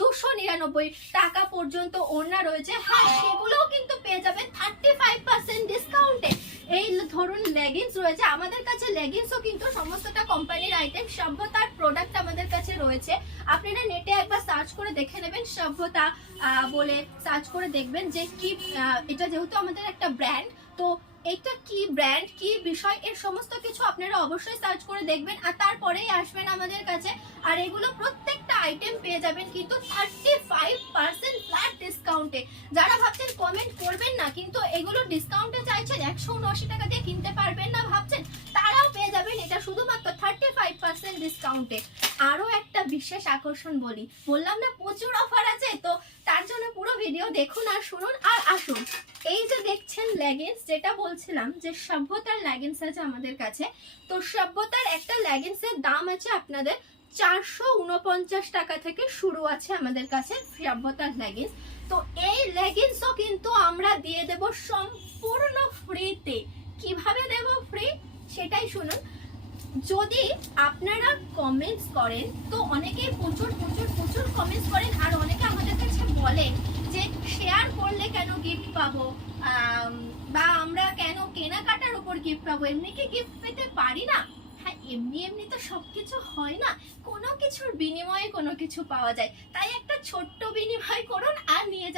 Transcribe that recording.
299 টাকা পর্যন্ত ওড়না রয়েছে। হ্যাঁ, সেগুলোও কিন্তু পেয়ে যাবেন 35% ডিসকাউন্টে। এই ধরুন লেগিংস রয়েছে আমাদের কাছে, লেগিংসও কিন্তু সমস্তটা কোম্পানির আইটেম, সভ্যতার প্রোডাক্ট আমাদের কাছে রয়েছে। আপনারা নেটে একবার সার্চ করে দেখে নেবেন, সভ্যতা বলে সার্চ করে দেখবেন যে কি, এটা যেহেতু আমাদের একটা ব্র্যান্ড, তো এটা কি ব্র্যান্ড, কি বিষয়, এর সমস্ত কিছু আপনারা অবশ্যই সার্চ করে দেখবেন আর তারপরেই আসবেন আমাদের কাছে। আর এগুলো প্রত্যেকটা আইটেম পেয়ে যাবেন কিন্তু 35% ফ্ল্যাট ডিসকাউন্টে। যারা ভাবছেন কমেন্ট করবেন না কিন্তু এগুলো ডিসকাউন্টে চাইছেন, 179 টাকা দিয়ে কিনতে পারবেন না ভাবছেন, তারাও পেয়ে যাবেন এটা শুধুমাত্র 35% ডিসকাউন্টে। আরো একটা বিশেষ আকর্ষণ বললাম না প্রচুর অফার আছে, তো তার জন্য পুরো ভিডিও দেখুন আর শুনুন আর আসুন। এই যে দেখছেন লেগিংস, যেটা বলছিলাম যে সভ্যতার লেগিংস আছে আমাদের কাছে, তো সভ্যতার একটা লেগিংসের দাম আছে আপনাদের 449 টাকা থেকে শুরু আছে আমাদের কাছে সভ্যতার লেগিংস। তো এই লেগিংসও কিন্তু আমরা দিয়ে দেব সম্পূর্ণ ফ্রিতে। কিভাবে দেব ফ্রি সেটাই শুনুন। যদি আপনারা কমেন্টস করেন, তো অনেকেই প্রচুর প্রচুর প্রচুর কমেন্টস করেন আর অনেকে আমাদের কাছে বলেন যে শেয়ার করলে কেন গিফট পাবো, বা আমরা কেন কেনাকাটার উপর গিফট পাবো, এমনি কি গিফট পেতে পারি না? হ্যাঁ, এমনি এমনি তো সবকিছু হয় না, কোনো কিছুর বিনিময়ে কোনো কিছু পাওয়া যায়। তাই একটা ছোট্ট বিনিময় করুন আর নিয়ে যান